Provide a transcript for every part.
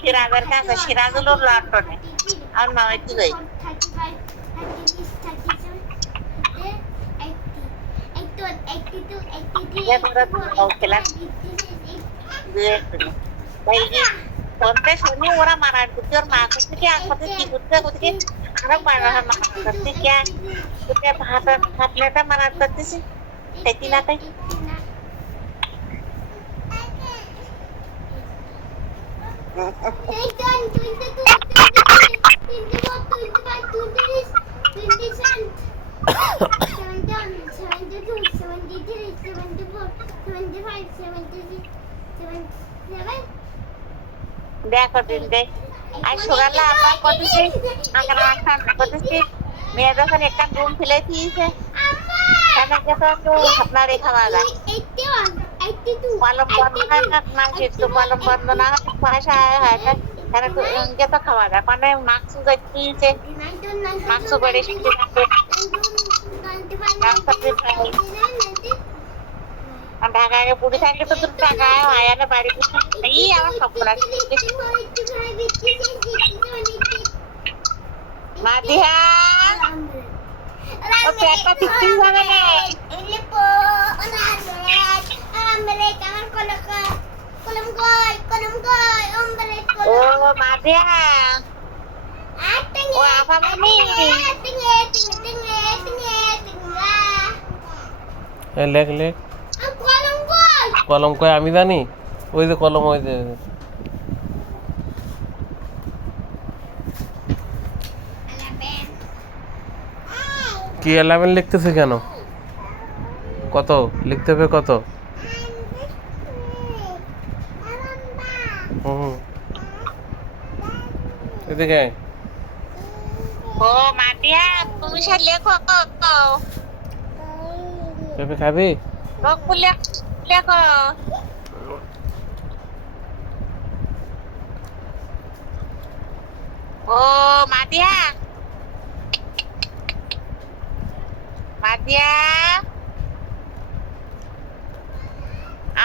সিরাজের কাছে সিরাজুল লন্ডনে আর মামাই তুই শুনি ওরা মারার করতে ওর মা করতে কি আর করতে কি করতে করতে আরো মারার করতে কে ভাত প্লেটা মারার করতেছি খাইতি না তাই দেখো দিন দেখ আর সুগারলা আপা করতেছি আমার রাস্তা করতেছি মেয়ে যখন একটা রুম ফেলে দিয়েছে তাদেরকে তো আপনার খাওয়া যায় কলম বন্ধ না যেহেতু কলম বন্ধ না পয়সা হয় তারা তো খাওয়া যায় মানে মাংস দিয়েছে মাংস করে ঢাকায় পুরি থাকলে তো তোর টাকায় হয় না বাড়ি এই আমার স্বপ্ন মাদিহা ও পেটটা ঠিক হবে না ও মাদিহা ও আপা মামি লেখ লেখ কলম কয় আমি জানি ওই যে কলম ওই যে কি 11 লিখতেছে কেন কত লিখতে হবে কত এদিকে ও মাদিয়া তুমি সে লেখো পেঁপে খাবি লেখো ও মাদিয়া মাদিয়া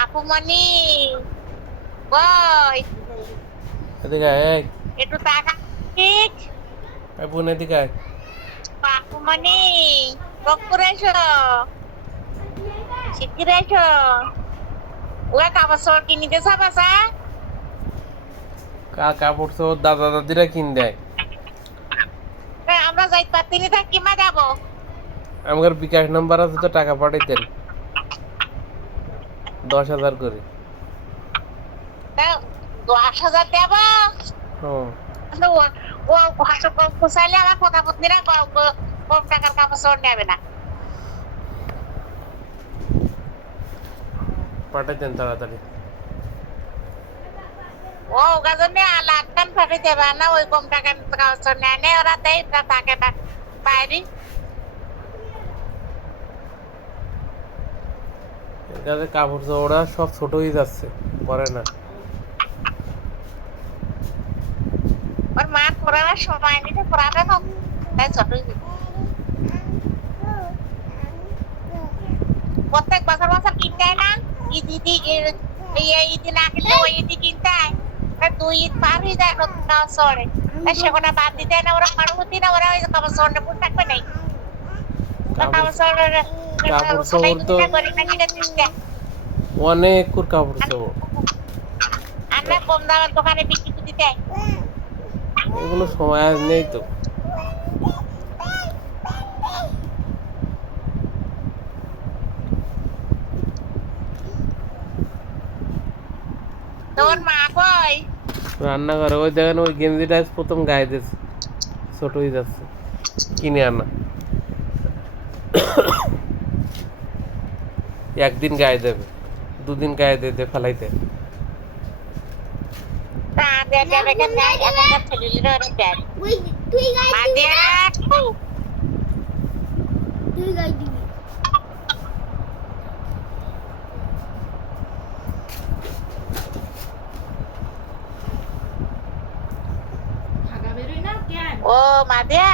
আপুমনি কই এদিকে এই একটু টাকা ঠিক এই বোন এদিকে আপুমনি করে এসো শিগগির এসো ওরা কাপড় চোপড় কিনে দিয়েছে বাসা কাপড় চোপড় দাদা দাদিরা কিন দেয় আমরা যাই পাতিনি থাকি মা যাবো আমার বিকাশ নাম্বার আছে তো টাকা পাঠাই দেন 10,000 করে 10,000 দেব ও চাইলে আমার কথা পত্নীরা কম টাকার কাপড় চোপড় নেবে না পাঠাই দেন তাড়াতাড়ি ও গাজনে লাখখান পাঠিয়ে দেবে না ওই কম টাকার কাপড় চোপড় নেয় ওরা দেয় থাকে বাইরে এখানে কাপড় চোপড় সব ছোট হয়ে যাচ্ছে পরে না ওর মা পড়ানোর সময় নিতে পড়াবে না তাই ছোট প্রত্যেক বছর কিনতে হয় না ঈদি ঈদি না কিনলে ওই ঈদি কিনতে হয় 2 ঈদ পার হয়ে যায় নতুন কাপড় চড়ে সেখানে বাদ দিতে হয় না ওরা পারবতি না ওরা ওই কাপড় চড়ে পুর থাকবে নাই কাপড় চোপড় তো অনেক কাপড় চোপড় আমরা কম দামের দোকানে বিক্রি করে দিতে ওগুলো সময় আজ নেই তো তোর মা কই রান্না করে ওই দেখেন ওই গেঞ্জিটা প্রথম গায়ে দিয়েছে ছোট হয়ে যাচ্ছে কিনে আনা একদিন গায়ে দেবে 2 দিন গায়ে দিয়ে ফেলাইতে ও মাদিয়া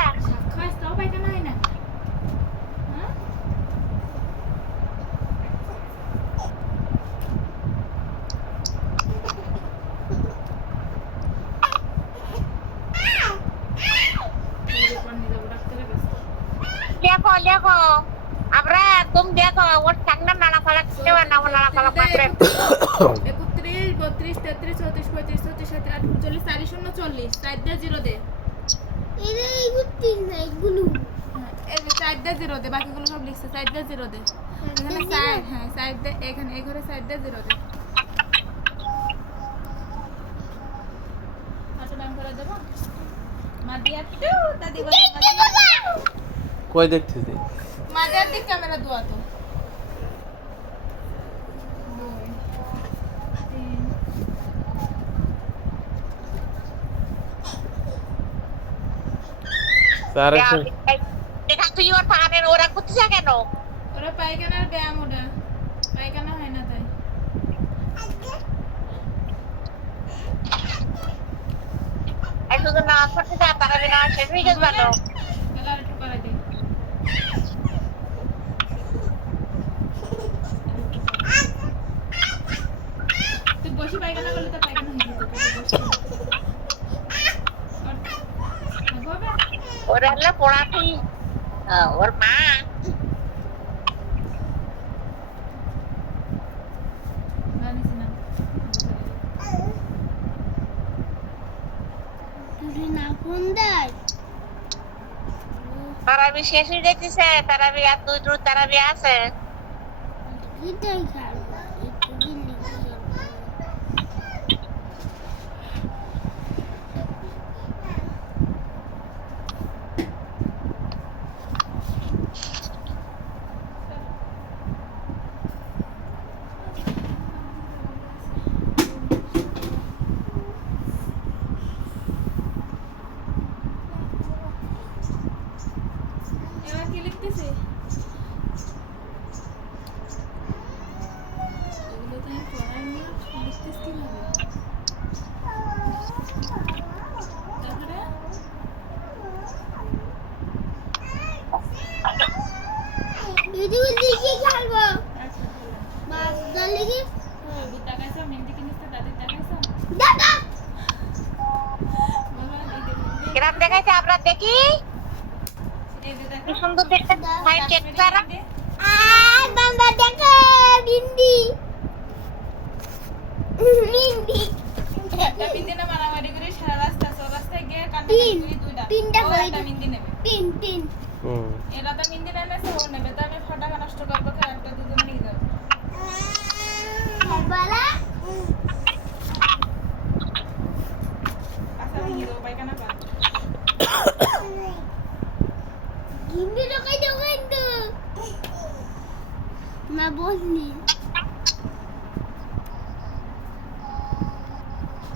দেখো দেখো আমরা একদম দেখো ওর সামনে নাড়া পাড়া করতে না নাড়া পাড়া পারবে 31 32 33 34 35 36 37 38 40 40 4 দে 0 দে এই গুটি না এগুলো এই 4 দে 0 দে বাকিগুলো সব লিখছে 4 দে 0 দে এখানে 4 হ্যাঁ 4 দে এখানে এই ঘরে 4 দে 0 দে হাতে নাম করে দেব মাদিয়া টু দাদি বলে কই দেখছিস মাদিয়া দিক ক্যামেরা দুয়া তো 4 দেখা তুই ওর পাহাড়ের ওরা করতেছে কেন ওরা পায়খানার ব্যায়াম ওটা পায়খানা হয় না তাই একটু তো না করতে যা তারা না শেষ হয়ে গেছে ভালো গেলার একটু করে দে তুই বসে পায়খানা করলে তো পায়খানা হয়ে যেত ওরা হলো পড়াতেই ওর মা তুই না ফোন দেয় তারাবি শেষ হয়ে যেতেছে তারাবি আর 2 দূর তারাবি আছে এটাই খাবো একটু দিলি এবার কি লিখতেছে এগুলো তো আমি পড়াই না লিখতেছ কিভাবে তারপরে এদিকে দিকে খাবো আচ্ছা বাস দলিকে আবু তাকাইছো মেহেন্দি কিনতে দাদি তাকাইছো দাদা বাবা এই যে মেহেন্দি কিরাম দেখাইছে আমরা দেখি এই যে দেখো কি সুন্দর দেখতে ভাই কেক তারা আর বাবা দেখো বিন্দি বিন্দি একটা মিন্দি না মারামারি করে সারা রাস্তা সব রাস্তায় গিয়ে কান্না তিন। করে দুইটা তিনটা ও করে একটা দিই। মিন্দি নেবে তিন তিন হুম এরা তো মিন্দি নেছে ও নেবে তো আমি ফটাকা নষ্ট করবো খাই একটা দুজনে নিয়ে যাবো বালা কাঁচা ভেঙে দেবো পায়খানা পা গিন্দি লোকাই দাও কিন্তু না বসনি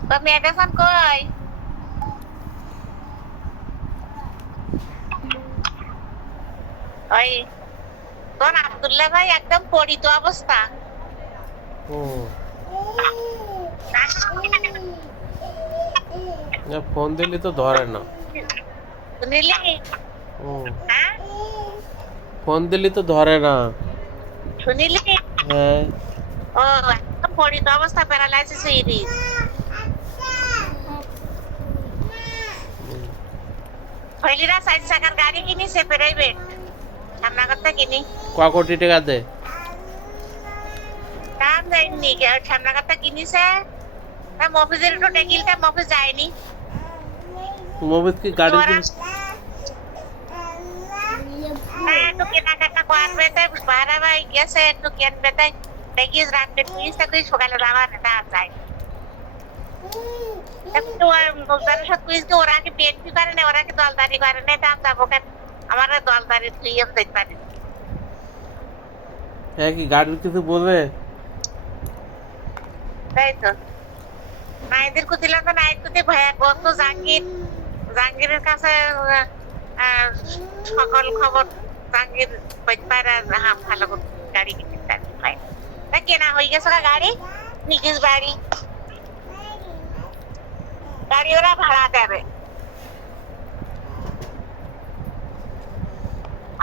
তো মেডিসিন কই ওই তোর আব্দুল্লাহ ভাই একদম পড়িত অবস্থা হুম ফোন দিলি তো ধরে না নিলি হুম হ্যাঁ ফোন দিলি তো ধরে না শুনিলি হ্যাঁ ও একদম পড়িত অবস্থা প্যারালাইসিস হয়ে গেছে হইলিরা 60 টাকার গাড়ি কিনিছে প্রাইভেট সামনা করতে কিনি ক কোটি টাকা দে দাম যায়নি সামনা করতে কিনিছে তা মফিজের একটু টেকিলটা মফিজ যায়নি মোবিস কি গাড়ি ওরা একটু কেনাকাটা করবে তাই ভাড়া ভাই গেছে একটু কিনবে তাই দেখি রাত্রে পুলিশটা করে সকালে যাওয়ার এটা চাই একটু লোকজনের সাথে পুলিশকে ওরা কি বিএনপি করে না ওরা কি দলদারি করে না তা যাবো কেন আমার দলদারি তুই আমি দেখতে পারি হ্যাঁ কি গাড়ির কিছু বলবে তাই তো নাইদের কুতিলাম তো নাইদ কুতি ভয়া গত জাহাঙ্গীরের কাছে সকল খবর জাহাঙ্গীর পারে ভালো গাড়ি কিনতে পারে তা কেনা হয়ে গেছে গাড়ি নিখিস বাড়ি গাড়ি ওরা ভাড়া দেবে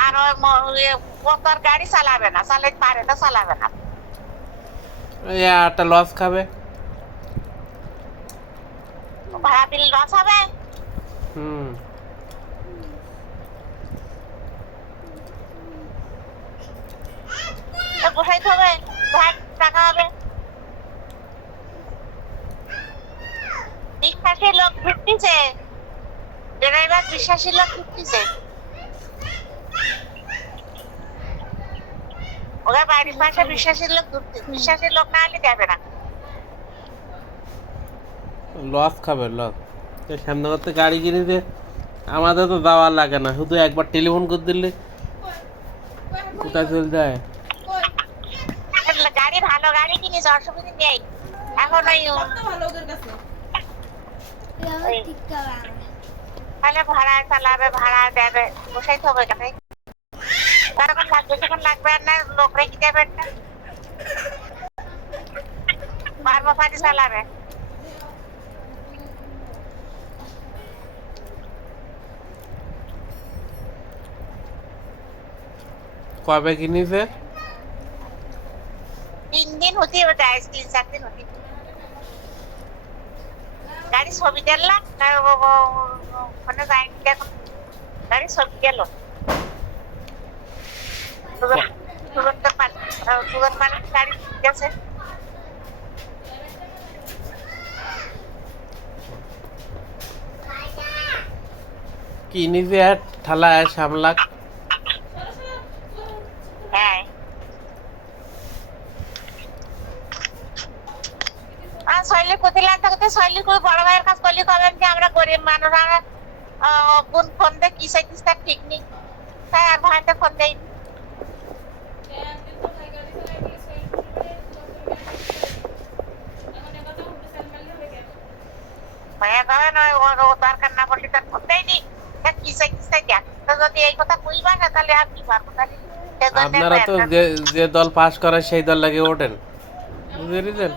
আর কতর গাড়ি চালাবে না চালাতে পারে না চালাবে না এই একটা লস খাবে ভাড়া দিলে লস হবে হুম বসাইতে হবে, ভাই টাকা হবে। বিশ্বাসী লোক ঢুকতেছে, ড্রাইভার বিশ্বাসী লোক ঢুকতেছে। ওদের বাড়ির পাশে বিশ্বাসী লোক ঢুকতেছে, বিশ্বাসী লোক না হলে যাবে না। লস খাবে লস। তো সামনে করতে গাড়ি কিনেছে, আমাদের তো যাওয়ার লাগে না, শুধু একবার টেলিফোন করে দিলে কোথায় চলে যায়। গাড়ি ভালো গাড়ি কিনেছে, অসুবিধা নেই। এখন ওই ভালো ওদের কাছে তাহলে ভাড়া চালাবে, ভাড়া দেবে, বসাইতে হবে কেন? তখন লাগবে, তখন লাগবে আর না, লোক রেখে দেবেন না, পারবো পারি চালাবে। কবে কিনেছে? 3 দিন হতে হবে, 3-4 দিন হতে। গাড়ি ছবি দেখলাম, ওখানে যায়নি এখন, গাড়ি ছবি গেল তুরন্ত পানি গাড়ি গেছে। কিনেছে আর ঠালা 7 লাখ। হ্যাঁ, শৈলী প্রতিলাভ থাকতে শৈলী খুব বড় ভাইয়ের কাজ করলে কবেন যে আমরা গরিব মানুষ, আমরা কোন ফোন দিয়ে কি চাইছিস তার ঠিক নেই, তাই আর ভাইতে ফোন দেই। ভাইয়া কবেন ও দরকার না করলে তার ফোন দেয়নি, কি চাইছিস তাই দেখ। তো যদি এই কথা কইবা না তাহলে আর কি পারবো? তাহলে আপনারা তো যে দল পাস করে সেই দল লাগে ওঠেন, বুঝতে পেরেছেন?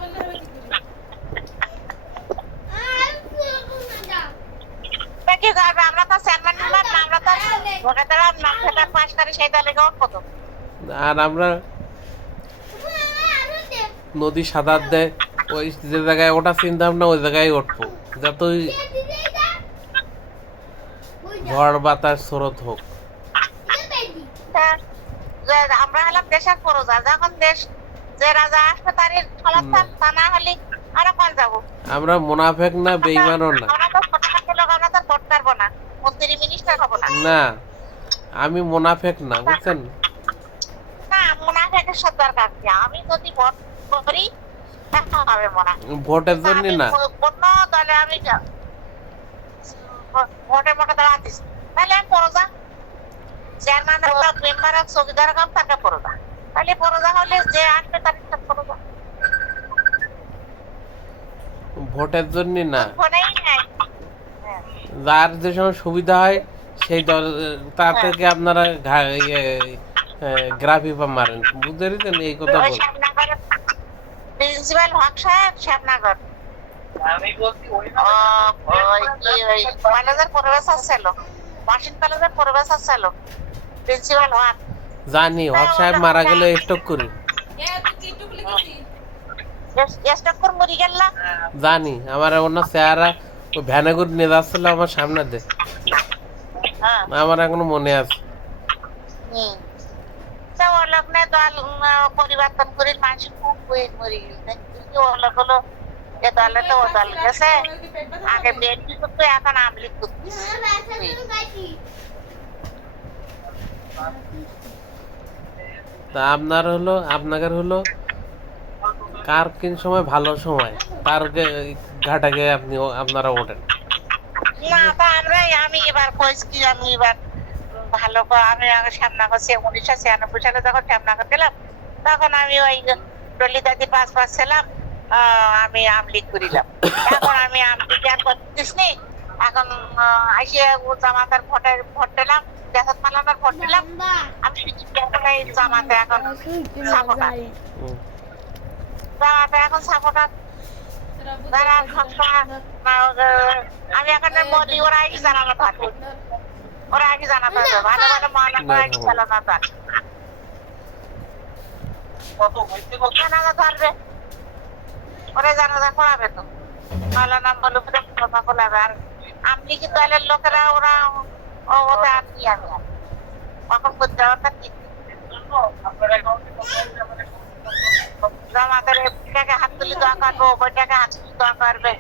কি করবে? আমরা তো চেয়ারম্যান মেম্বার না, আমরা তো ভোটে দাঁড়াম না, ভোটে পাস করে সেই দলে ওঠবো তো। আর আমরা নদী সাঁতার দেয়, ওই যে জায়গায় ওটা চিন্তা ভাবনা ওই জায়গায় উঠবো, যতই ঝড় বাতাস স্রোত হোক। আমরা হলাম দেশের প্রজা, যখন দেশ যে রাজা আসবে তারই সমর্থন, তা না হলে আমরা কোন যাবো? আমরা মুনাফেক না, বেঈমানও না। আমরা তো ছোটখাটো লোক, আমরা তো ভোট পারবো না, মন্ত্রী মিনিস্টার হবো না। না, আমি মুনাফেক না, বুঝছেন? না, মুনাফেকের সব দরকার কি? আমি যদি ভোট করি দেখা হবে মুনাফেক। ভোটের জন্য না, কোন দলে আমি ভোটের মোটে দাঁড়াতিস, তাহলে আমি প্রজা। চেয়ারম্যান হোক, মেম্বার হোক, চৌকিদার হোক, তাকে প্রজা। তাহলে প্রজা হলে যে আসবে তার সাথে প্রজা। ভোটের জন্য না, ফোনেই নাই। যার যে সময় সুবিধা হয় সেই দল, তার থেকে আপনারা গ্রাফি মারেন, বুঝতে পেরেছেন? এই কথা বল। প্রিন্সিপাল হক সাহেব শ্যামনগর, কলেজের প্রফেসর ছিল, মার্শিন কলেজের প্রফেসর ছিল প্রিন্সিপাল হক। জানি হক সাহেব মারা গেল স্ট্রোক করে। স্টক করে মরে গেল। জানি, আমার ওনার চেহারা ওই ভ্যানে করে নিয়ে যাচ্ছিল আমার সামনে দিয়ে, হ্যাঁ, আমার এখনো মনে আছে। তো ও লোক না দল পরিবর্তন করে মানুষ খুব মরে গেল। ও লোক হলো যে দলে তো ও দল গেছে, আগে বিএনপি করতো, এখন আওয়ামী লীগ করতো। তা আপনাদের হলো কার কোন সময় ভালো সময়, তার ঘাটাকে আপনারা ওঠেন। না, তা আমি এবার কইছি, আমি এবার ভালো আমি সামনা করছি 1996 সালে যখন সামনা করে গেলাম, তখন আমি ওই ডলি দাদি পাস ছিলাম, আমি আমলিগ করিলাম। এখন আমি আমলিগ আর করতেছি নি, এখন আসে জামাতের ভোট দিলাম, দেশত পালানোর ভোট দিলাম। আমি এই জামাতে এখন সাপোর্টার, জামাতে এখন সাপোর্টার। আমি এখন বলি ওরা আগে জানানো থাকে, ওরা আগে জানাতে হবে, ভালো ভালো মহানগর আগে চালানো থাকে, জানাজা ধরবে, ওরা জানাজা করাবে তো, ভালো নাম বলে খোলাবে। আর আপনি কি দলের লোকেরা ওরা ওটা আপনি আমি কখন করতে হবে আমাদের বইটাকে হাত তুলে দোয়া করবো, বইটাকে হাত তুলে দোয়া করবে,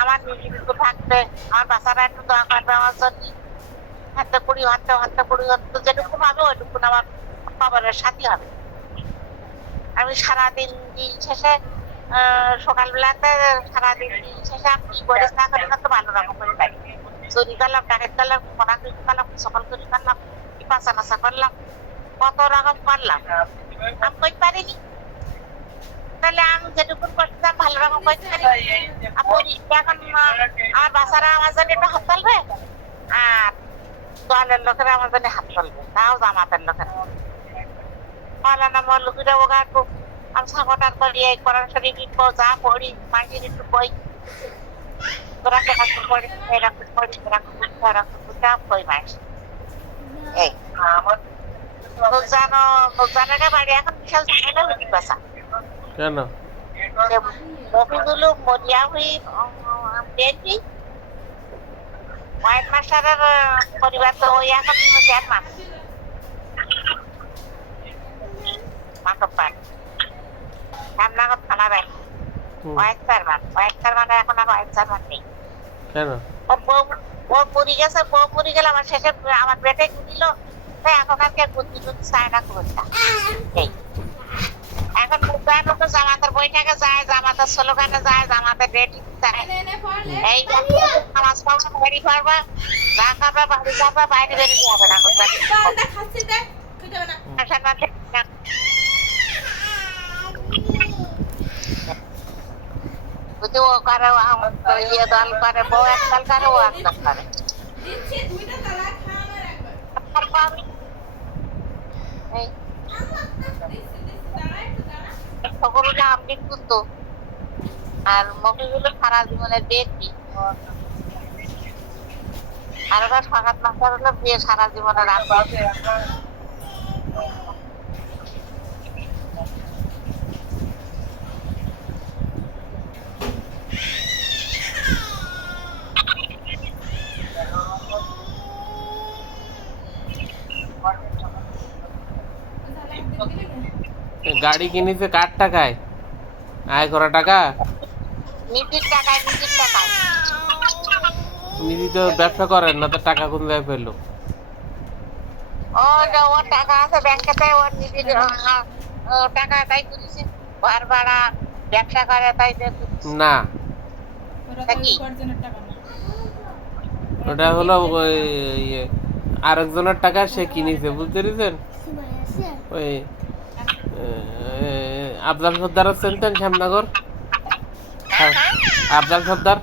আমার নিজে একটু থাকবে, আমার বাচ্চারা একটু দোয়া করবে আমার জন্য। হাতে পুড়ি যেটুকু পাবে ওইটুকু আমার খবরের সাথী হবে। আমি সারাদিন দিন শেষে সকালবেলাতে সারাদিন দিন শেষে আমি পরিষ্কার না করে না তো ভালো রকম করে পারি। চুরি করলাম, ডাকাত করলাম, কোনাকুনি করলাম, সকল করি করলাম, পাচা নাচা করলাম, কত রকম করলাম, আমি করতে পারিনি। তাহলে আমি যেটুকু করতাম ভালো রকম করতে পারি। এখন আমার বাচ্চারা আমার জন্য একটু হাত তুলবে, আর দলের লোকেরা আমার জন্য হাত তুলবে, তাও জামাতের লোকেরা। মাওলানা মৌলভীরা ওগা একটু আমি সাপোর্টার করি, এই কোরআন শরীফ লিখবো, যা পড়ি মাঝির একটু বই, তোরা কেরাকুল পড়ি, এরকম পড়ি, এরকম বই মাস। এই লোকজানের বাড়ি এখন বিশাল ঝামেলা হয়ে গেছে। কেন? মফিজুল মরিয়া হই বিএনপি হোয়াইট মাস্টারের পরিবার তো ওই এখন চেয়ারম্যান মাতব্বার রামনগর থানা ব্যাংক হোয়াইট চেয়ারম্যান এখন আর হোয়াইট চেয়ারম্যান নেই। কেন? ও মরি গেছে, বউ মরি গেল, আমার শেষে আমার বেটে দিল, তাই এখন আর কে বুদ্ধি টুদ্ধি চায় না কোনটা। এখন তো জামাতের বইটাকে যায়, জামাতের স্লোগানে যায়, জামাতের রেটিং যায়। এই নামাজ পড়বা, বাড়ি পড়বা, যা করবা বাড়ি যাবা, বাইরে বেরিয়ে যাবে না। বুঝি ও করে, ইয়ে দল করে, বউ একদল করে, ও একদল করে। সকলটা আমি কিন্তু আর মফিজুল সারা জীবনের দেখবি, আর ওরা ফাঁকাত মাস্টার হলো বিয়ে সারা জীবনের রাখবে। গাড়ি কিনেছে কার টাকায়? আয় করা টাকা? নিজের টাকায়। নিজে তো ব্যবসা করেন না, তো টাকা কোন জায়গায় পেলো? ওর টাকা আছে ব্যাংকেতে, ওর নিজের টাকা তাই করেছে, ঘর ভাড়া ব্যবসা করে তাই। না, কি? ওটা হলো ওই আরেকজনের টাকা সে কিনেছে, বুঝতে পেরেছেন? ওই আফজাল সর্দার চিনতেন? শ্যামনগর আফজাল সর্দার।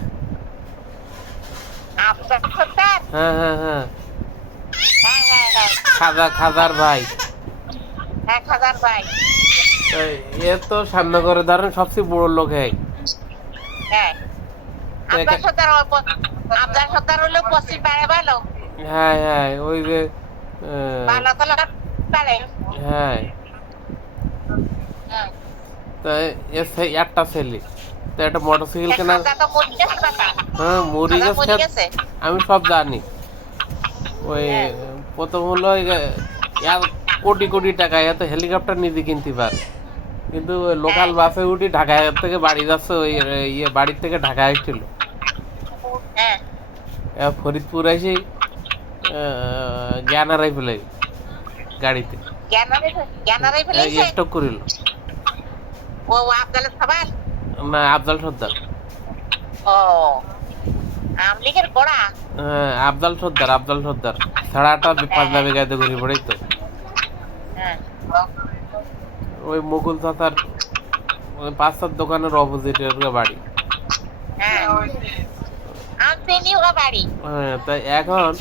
হ্যাঁ হ্যাঁ হ্যাঁ, খাজার ভাই। এ তো শ্যামনগরে ধরেন সবচেয়ে বড় লোক। হ্যাঁ, হ্যাঁ হ্যাঁ, ওই যে হ্যাঁ, একটা ছেলে তো একটা মোটরসাইকেল কেনা। হ্যাঁ, মরে গেছে, আমি সব জানি। ওই প্রথম হলো কোটি কোটি টাকা এত হেলিকপ্টার নিজে কিনতে পারে, কিন্তু ওই লোকাল বাসে উঠি ঢাকা থেকে বাড়ি যাচ্ছে, ওই বাড়ির থেকে ঢাকা আসছিল, ফরিদপুর এসে জ্ঞানারাই ফেলে গাড়িতে স্টক করিল। না, আফজাল সর্দার। হ্যাঁ, আফজাল সর্দার ছাড়াটা পাঁচলা গাইতে ঘুরে পড়েই তো। ওই মুকুল চাচার 5-7 দোকানের অপোজিটের বাড়ি। হ্যাঁ, তাই এখন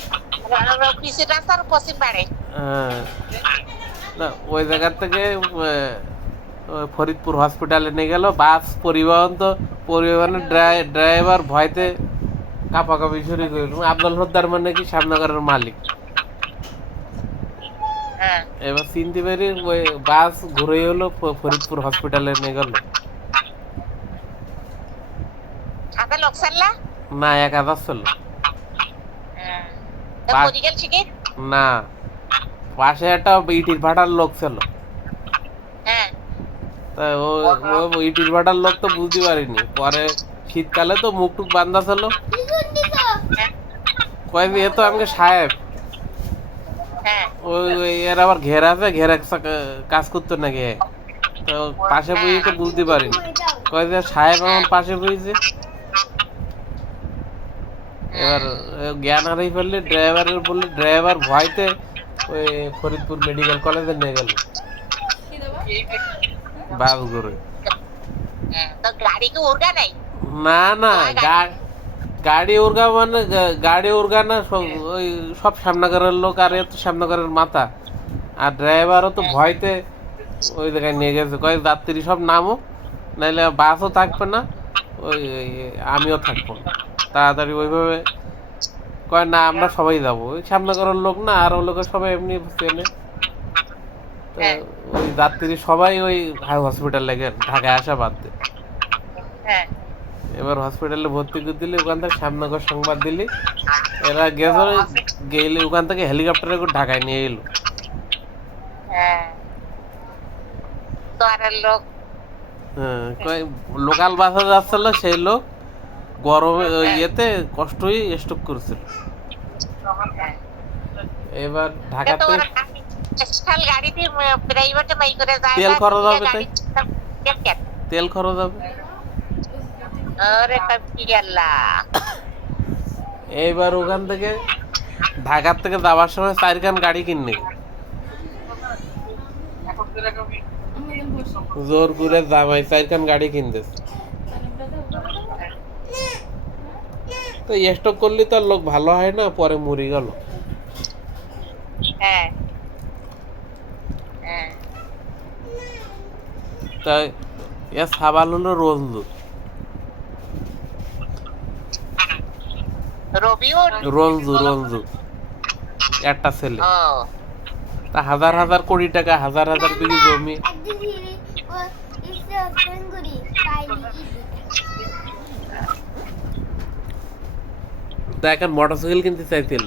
না, ওই জায়গা থেকে ফরিদপুর হসপিটালে নিয়ে গেল বাস পরিবহন। তো পরিবহনের ড্রাইভার ভয়তে কাপাকাপি শুরু করে। আফজাল সর্দার মানে কি শ্যামনগরের মালিক। এবার চিনতে পারি ওই বাস ঘুরে হলো ফরিদপুর হসপিটালে নিয়ে গেল। না, 1000 ছিল না, পাশে একটা ইটির ভাটার লোক ছিল। তা ও ইটির ভাটার লোক তো বুঝতে পারিনি, পরে শীতকালে তো মুখ টুক বান্ধা ছিল, কয় এ তো আমাকে সাহেব, হ্যাঁ ওই এর আবার ঘের আছে, ঘেরে কাজ করতো নাকি, তো পাশে বইয়ে তো বুঝতে পারিনি, কয় যে সাহেব আমার পাশে বইছে। এবার জ্ঞান হারিয়ে ফেললে ড্রাইভারের বললে, ড্রাইভার ভয়তে ওই ফরিদপুর মেডিকেল কলেজে নিয়ে গেল কি দেবো? বাস করে। তো গাড়ি কি উড়গা নাই? না না, গাড়ি উর্গা মানে গাড়ি উর্গা না, ওই সব শ্যামনগরের লোক, আর এ তো শ্যামনগরের মাথা, আর ড্রাইভারও তো ভয়তে ওই জায়গায় নিয়ে গেছে, কয়েক যাত্রী সব নামো, নাইলে বাসও থাকবে না, ওই আমিও থাকবো না, তাড়াতাড়ি ওইভাবে কয় না আমরা সবাই যাবো, ওই শ্যামনগরের লোক না, আর ওই লোকের সবাই এমনি চেনে, তো ওই যাত্রী সবাই ওই হসপিটাল লেগে ঢাকায় আসা বাদ দেয়। হ্যাঁ এবার হসপিটালে ভর্তি করে দিলি, ওখান থেকে শ্যামনগর সংবাদ দিলি, এরা গেলে ওখান থেকে হেলিকপ্টারে করে ঢাকায় নিয়ে এলো। হ্যাঁ তোয়ারের লোক হ্যাঁ, লোকাল বাসে যাচ্ছিল সেই লোক, গরমে ওই ইয়েতে কষ্ট হয়ে স্ট্রোক করেছিল। এবার ঢাকা তো থেকে ওরা স্পেশাল গাড়িতে প্রাইভেটে মাই করে যায়, তেল খরচ হবে তাই, তাই তেল খরচ হবে। আরে কবি আল্লাহ, এইবার ওখান থেকে ঢাকার থেকে যাওয়ার সময় 4 গাড়ি কিনে জোর করে জামাই 4 গাড়ি কিনতেছে, তো স্টক করলে তো আর লোক ভালো হয় না, পরে মরে গেল। হ্যাঁ হ্যাঁ তাই এর সাবাল হলো রঞ্জু, রবিউল রঞ্জু একটা ছেলে, ও তা হাজার হাজার কোটি টাকা, হাজার হাজার বিঘি জমি, তা এখন মোটরসাইকেল কিনতে চাইছিল,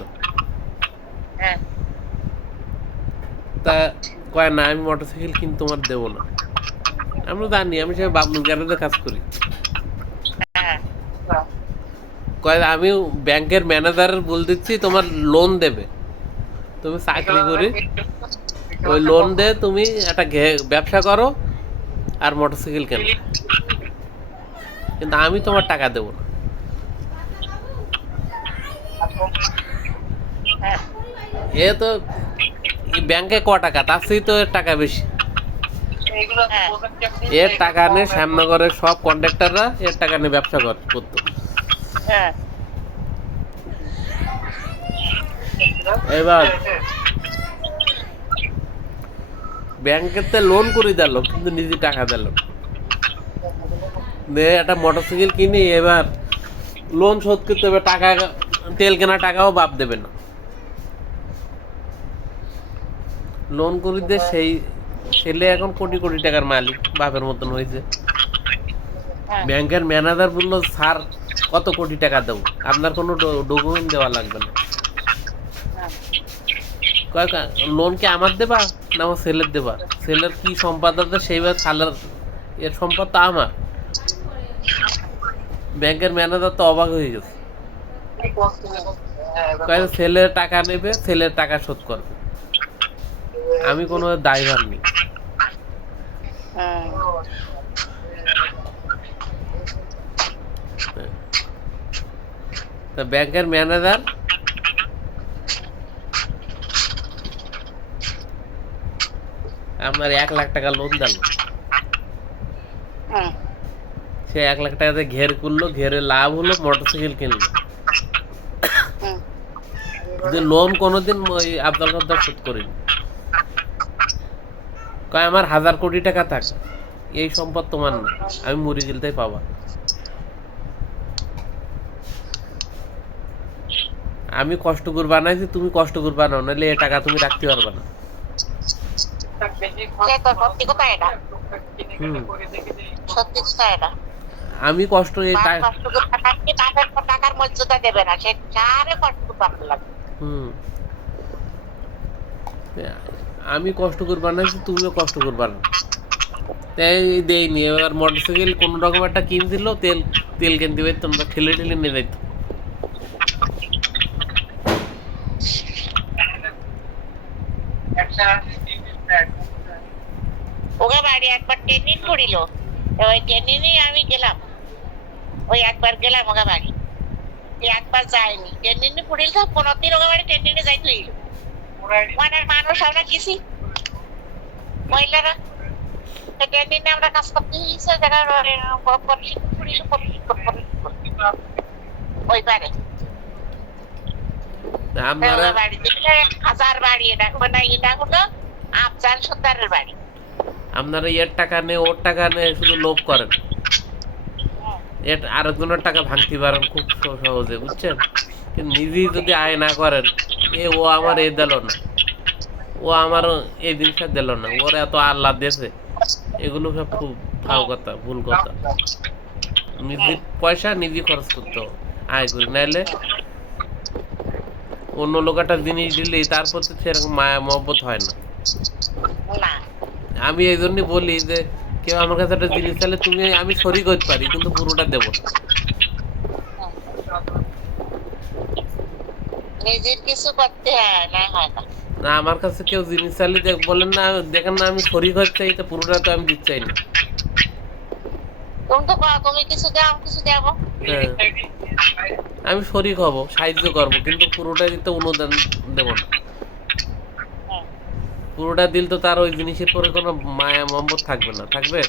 হ্যাঁ তা কয় না আমি মোটরসাইকেল কিনতে তোমার দেবো না। আমরা জানি, আমি সে বাবলু গ্যারেজে কাজ করি, হ্যাঁ কয় আমি ব্যাংকের ম্যানেজারের বল দিচ্ছি তোমার লোন দেবে, তুমি চাকরি করি, ওই লোন দে, তুমি একটা ব্যবসা করো আর মোটরসাইকেল কেন, কিন্তু আমি তোমার টাকা দেবো না। হ্যাঁ এ তো ব্যাংকে ক টাকা, তার চেয়ে তো এর টাকা বেশি, হ্যাঁ এর টাকা নিয়ে শ্যামনগরের সব কন্ট্রাক্টররা এর টাকা নিয়ে ব্যবসা করতো। হ্যাঁ এবার ব্যাংকেতে লোন করে দিল, কিন্তু নিজে টাকা দিল দিয়ে একটা মোটরসাইকেল কিনি, এবার লোন শোধ করতে হবে, টাকা তেল কেনা টাকাও বাপ দেবে না, লোন করে দিয়ে সেই ছেলে এখন কোটি কোটি টাকার মালিক, বাপের মতন হয়েছে। ব্যাংকের ম্যানেজার বললো স্যার কত কোটি টাকা দেবো, আপনার কোনো ডকুমেন্ট দেওয়া লাগবে না, লোন কি আমার দেবা না আমার ছেলের দেবা, ছেলের কি সম্পদ আছে সেইভাবে খালার, এর সম্পদ তো আমার। ব্যাংকের ম্যানেজার তো অবাক হয়ে গেছে, ছেলের টাকা নেবে, ছেলের টাকা শোধ করবে, আমি কোনো ড্রাইভার নেই। তা ব্যাংকের ম্যানেজার আপনার 1 লাখ টাকা লোন দিল, সে 1 লাখ টাকাতে ঘের করলো, ঘেরে লাভ হলো, মোটরসাইকেল কিনলো, যে লোন কোনোদিন ওই আব্দুল কাদের শোধ করিনি, কয় আমার 1000 কোটি টাকা থাক, এই সম্পদ তোমার না, আমি মরে গেলতেই পাবা, আমি কষ্ট করে বানাইছি, তুমি কষ্ট করে বানাও, নাহলে এই টাকা তুমি রাখতে পারবে না। সত্যি কথা এটা, সত্যি কথা এটা, আমি কষ্ট এই কষ্ট করে থাকতে টাকার মর্যাদা দেবে না, সে সারে কষ্ট করতে লাগবে। আমি কষ্ট করে বানাইছি, তুমিও কষ্ট করে বানাও, তাই দেয়নি। এবার মোটরসাইকেল কোন রকম একটা কিনছিল, তেল তেল কিনতে পারতো না, ঠেলে ঠেলে নিয়ে যাইত। ওকে বাড়ি একবার ট্রেনিং করিল, ওই ট্রেনিংই আমি গেলাম, ওই একবার গেলাম ওকে বাড়ি, একবার যাইনি। ট্রেনিং পড়িল তো 15 দিন ওকে বাড়ি ট্রেনিং যাই তুই, মানে মানুষ আমরা গেছি মহিলারা ট্রেনিং আমরা কাজ করতে গেছি জায়গায় ওই পারে আপনারা বাড়ি দেখলে হাজার বাড়ি, এটা মানে এটা হলো আফজাল সর্দারের বাড়ি। আপনারা এর টাকা নেই ওর টাকা নেই শুধু লোভ করেন, এর আরেকজনের টাকা ভাঙতে পারেন খুব সহজে, বুঝছেন? কিন্তু নিজেই যদি আয় না করেন, ও আমার এ দিল না, ও আমার এই জিনিসটা দিল না, ওর এত আল্লাহ দিয়েছে, এগুলো সব খুব ফাও কথা, ভুল কথা। নিজের পয়সা নিজে খরচ করতে হবে, আয় করি, নাইলে অন্য লোক একটা জিনিস দিলেই তার প্রতি সেরকম মায়া মহব্বত হয় না। না আমি এই জন্যই বলি যে কেউ আমার কাছে একটা জিনিস চাইলে তুমি আমি শরিক হতে পারি, কিন্তু পুরোটা দেবো না। নিজের কিছু করতে হয় না, হয় না। না, আমার কাছে কেউ জিনিস চাইলে বলেন না, দেখেন না আমি শরিক হতে চাই, তো পুরোটা তো আমি দিতে চাই না। তুমি তো তুমি কিছু দাও, কিছু দেবো। হ্যাঁ, আমি শরিক হব, সাহায্য করবো, কিন্তু পুরোটা দিতে অনুদান দেবো না। পুরোটা দিল তো তার ওই জিনিসের পরে কোনো মায়া মহব্বত থাকবে না, থাকবে?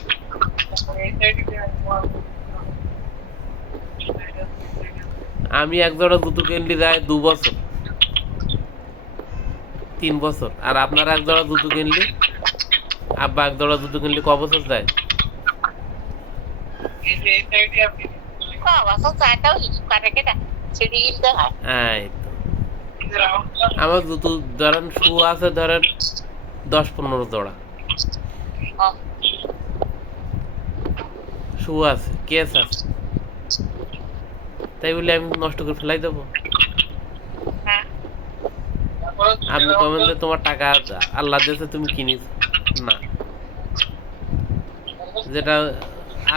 আমি এক জোড়া জুতো কিনলি যায় 2 বছর 3 বছর, আর আপনারা এক জোড়া জুতো কিনলি, আব্বা এক জোড়া জুতো কিনলি ক বছর যায়? এই তো। আমার জুতো ধরেন শু আছে ধরেন 10-15 জোড়া শু আছে, কেস আছে, তাই বলে আমি নষ্ট করে ফেলাই দেবো? আপনি কমেন যে তোমার টাকা আল্লাহ দিয়েছে তুমি কিনিস না, যেটা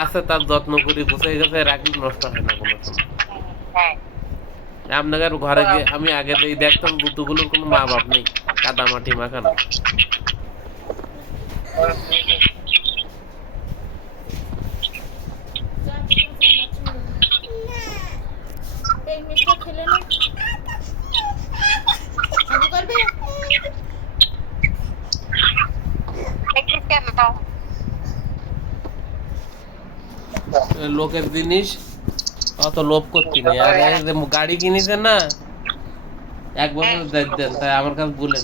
আছে তার যত্ন করি গুছাই গেছে রাখি, নষ্ট হয় না কোনো সময়। আপনাকে ঘরে গিয়ে আমি আগে দেখতাম জুতোগুলোর কোনো মা বাপ নেই, কাদা মাটি মাখানো। এই মিষ্টি খেলে না শুরু করবে। লোকের জিনিস অত লোভ করতে নেই। আর এই যে গাড়ি কিনেছেন না 1 বছর দেন, তাই আমার কাছে বলেন।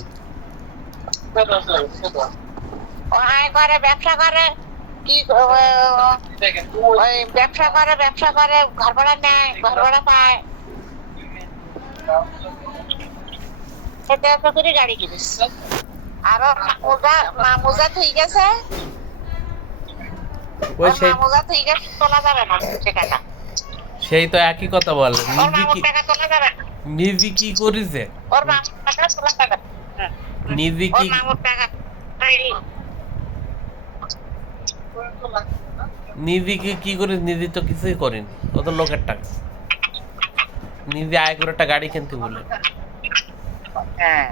করে ব্যবসা করে কি ওই ব্যবসা করে ঘর ভাড়া নেয়, ঘর ভাড়া পায়, সেটা করে গাড়ি কিনিস। আরো মোজা থই গেছে, ওই সেই মোজা থই গেছে, তোলা যাবে না সে টাকা। সেই তো একই কথা বলে, ওর মামুর টাকা তোলা যাবে না, নিজে কি করেছে, ওর মামুর টাকা তোলা যাবে না। নিজে ওর কি মামুর টাকা নিজে কি করে, নিজে তো কিছুই করেনি, ও তো লোকের টাকা, নিজে আয় করে একটা গাড়ি কিনতে বলে। হ্যাঁ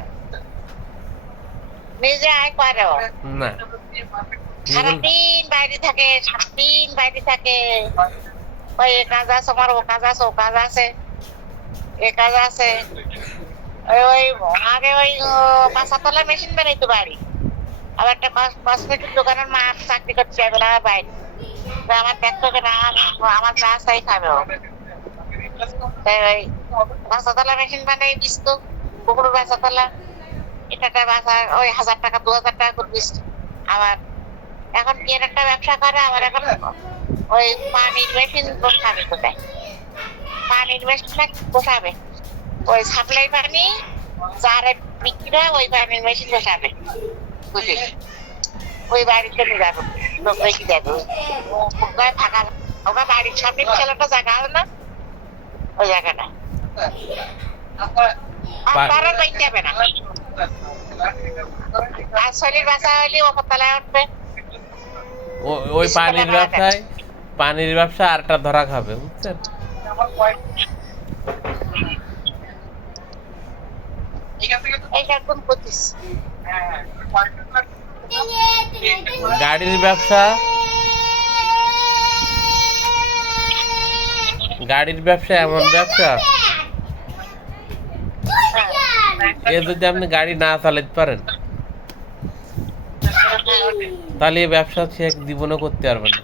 নিজে আয় করে ও। না, সারাদিন বাইরে থাকে, সারাদিন বাইরে থাকে, ওই এ কাজ আছে আমার, ও কাজ আছে, ও কাজ আছে, এ কাজ আছে। ওই আগে ওই 5 তলা মেশিন বানাইতো বাড়ি, আবার একটা কসমেটিক দোকানের মা চাকরি করছে আমার বাইরে। আমার দেখতো না, আমার রাস্তায় খাবে ও। ওই 5 তলা মেশিন বানাই বিচতো, পুকুর 5 তলা, এটা বাসা ওই 1000 টাকা 2000 টাকা করে বিচতো। আবার এখন কি একটা ব্যবসা করে, আবার এখন ওই পানির মেশিন বসাবে, কোথায় পানির মেশিন বসাবে, ওই সাপ্লাই পানি যারা বিক্রি হয় ওই পানির মেশিন বসাবে, বুঝলি? ওই বাড়িতে নিয়ে যাবো, লোক রেখে যাবে, ওখানে থাকা, ওখানে বাড়ির সামনে বিশাল একটা জায়গা আছে না, ওই জায়গাটা তারা বাইতে যাবে না। আর শরীর বাঁচা হইলে ওপরতলায় উঠবে। ওই পানির ব্যবসা আরটা ধরা খাবে, বুঝছেন? এইটা কোন পঁচিশ? গাড়ির ব্যবসা এমন ব্যবসা, এ যদি আপনি গাড়ি না চালাতে পারেন তাহলে এই ব্যবসা সে জীবনে করতে পারবেন না।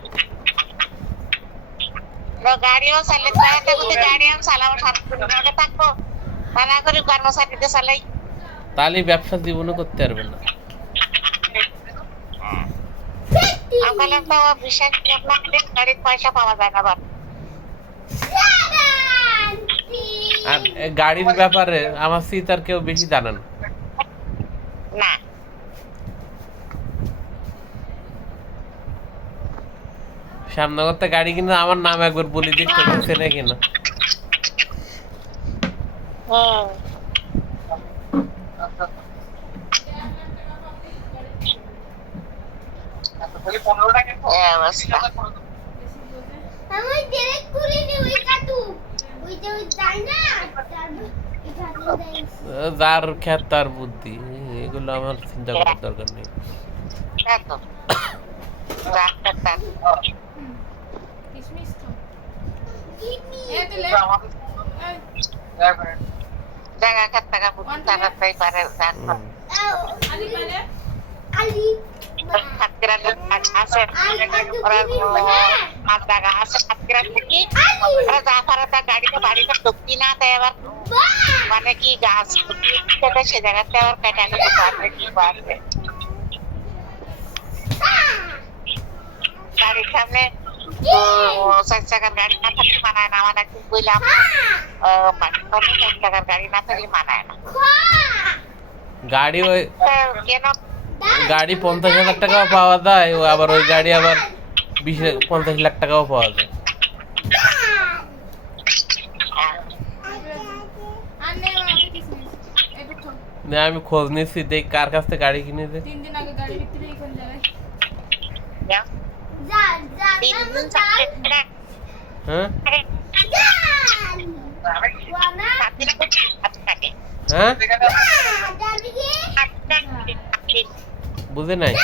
গাড়িও চালাতে পারে না, যদি গাড়ি আমি চালাবো সারা থাকবো, তা না করে কর্মচারীতে চালাই, তাহলে এই ব্যবসা জীবনে করতে পারবেন না। আমাদের তো বিশেষ গাড়ির পয়সা পাওয়া যায় না। আর গাড়ির ব্যাপারে আমার সিতার কেউ বেশি জানেন না। শ্যামনগরতে গাড়ি কিনে আমার নাম একবার বলি দেখতে পাচ্ছে না কিনা। যার খ্যাত তার বুদ্ধি, এগুলো আমার চিন্তা করার দরকার নেই। কিশমিশ তো এ তুলে জায়গা খাত টাকা বুদ্ধি টাকাতেই পারে। আলি পারে আলি আছে জায়গা আছে গাড়িতে বাড়িতে ঢুকতি না, তাই আবার মানে কি গাছ সে জায়গাতে আবার পেটানো পারবে কি পারবে। গাড়ির সামনে চার চাকার গাড়ি না থাকলে মানায় না। আমার একদিন বললাম চার চাকার গাড়ি না থাকলে মানায় না। গাড়ি ওই কেন গাড়ি 50,000 টাকাও পাওয়া যায়, আবার ওই গাড়ি আবার 50 লাখ টাকাও পাওয়া যায়। আর নে বাবা কিশমিশ এই দুটো না আমি খোঁজ নিচ্ছি, দেখ কার কাছ থেকে গাড়ি কিনেছে। 3 দিন আগে গাড়ি বিক্রি কোন জায়গায়? হ্যাঁ হ্যাঁ বুঝে নাই।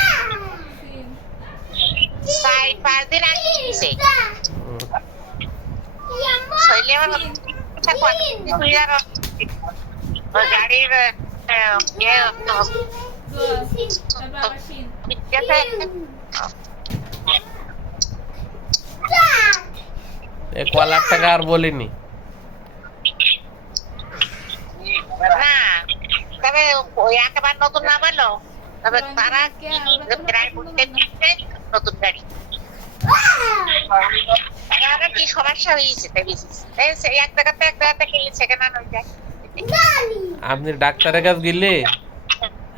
গাড়ির তারপর আবার শিন ক লাখ টাকা আর বলিনি। না তবে ওই একেবারে নতুন না বলো, তবে তারা প্রায় নতুন গাড়ি কি সমস্যা হয়েছে এক জায়গাতে গেলে সেখানে হয়ে যায়। আপনি ডাক্তারের কাছে গেলে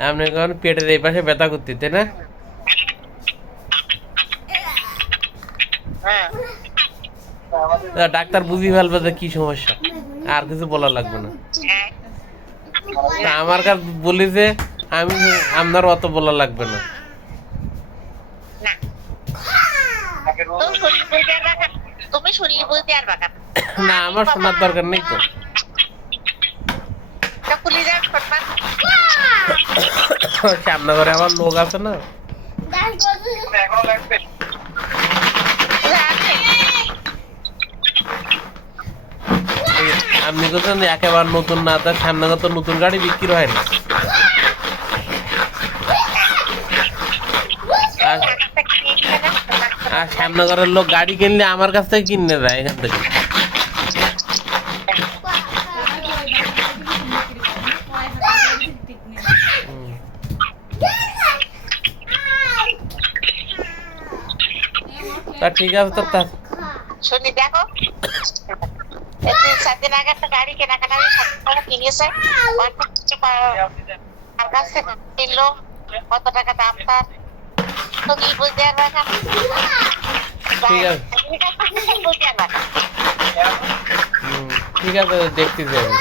আপনি কখন পেটের এই পাশে ব্যথা করতে, তাই না? ডাক্তার বুঝি ফেলবে যে কি সমস্যা, আর কিছু বলা লাগবে না। আমার কাছে বলি যে আমি আপনার অত বলা লাগবে না। তুমি শুনলি বলতে আর বাকা না আমার শোনার দরকার নেই তো। সামনে করে আমার লোক আছে না, আপনি কোথাও একেবারে নতুন না, তার সামনে তো নতুন গাড়ি বিক্রি হয় না। আর শ্যামনগরের লোক গাড়ি কিনলে আমার কাছ থেকে কিনে যায় এখান থেকে। তা ঠিক আছে তো শুনি দেখো 3-4 দিন আগে একটা গাড়ি কেনাকাটা কিনেছে, তার কাছ থেকে কিনলো, কত টাকা দাম তার তুমি বুঝতে পারবে। ঠিক আছে ঠিক আছে দেখতেছি আমি।